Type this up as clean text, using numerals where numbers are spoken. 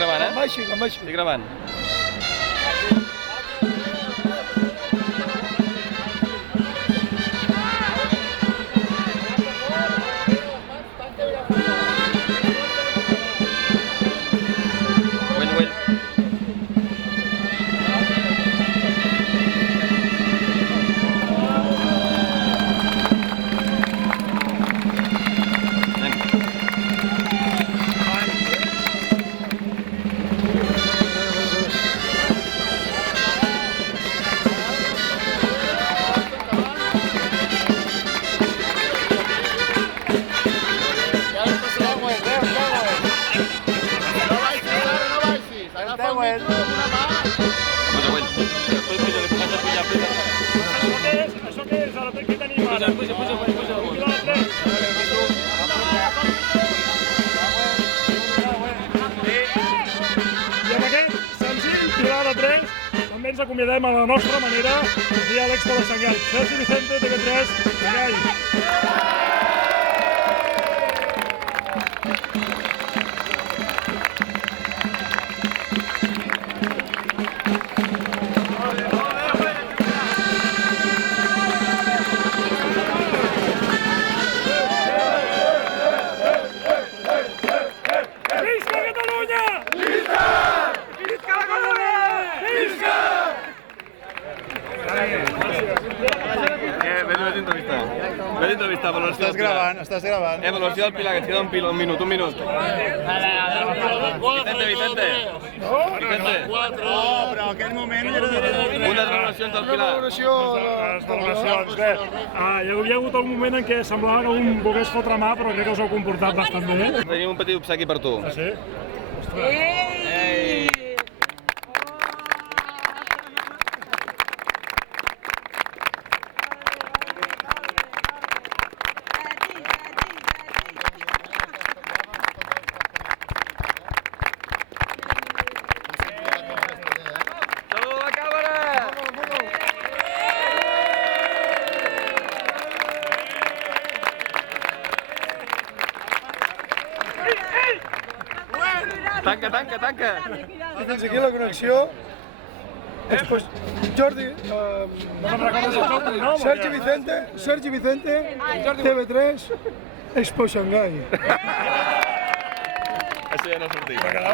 gravant, eh? Com així. Estic gravant. Això què és? Ara què tenim ara? Puja. I amb aquest senzill pilar de 3 també ens acomiadem a la nostra manera via l'Expo de Xangai. Sergi Vicente, TV3, Xangai. Ves entrevistar, valoració del Pilar. Estàs gravant. Valoració del Pilar, que et queda un minut. Vicente. Però en aquell moment era de... Unes valoracions del Pilar. Les valoracions, bé. Hi havia hagut un moment en què semblava que un volgués fotre mà, però crec que us heu comportat bastant bé. Tenim un petit obsequi per tu. Ah, sí? Ei! Tanca. I fins aquí la connexió. Jordi, Sergi Vicente, TV3, Expo Xangai. Això ja no sortim.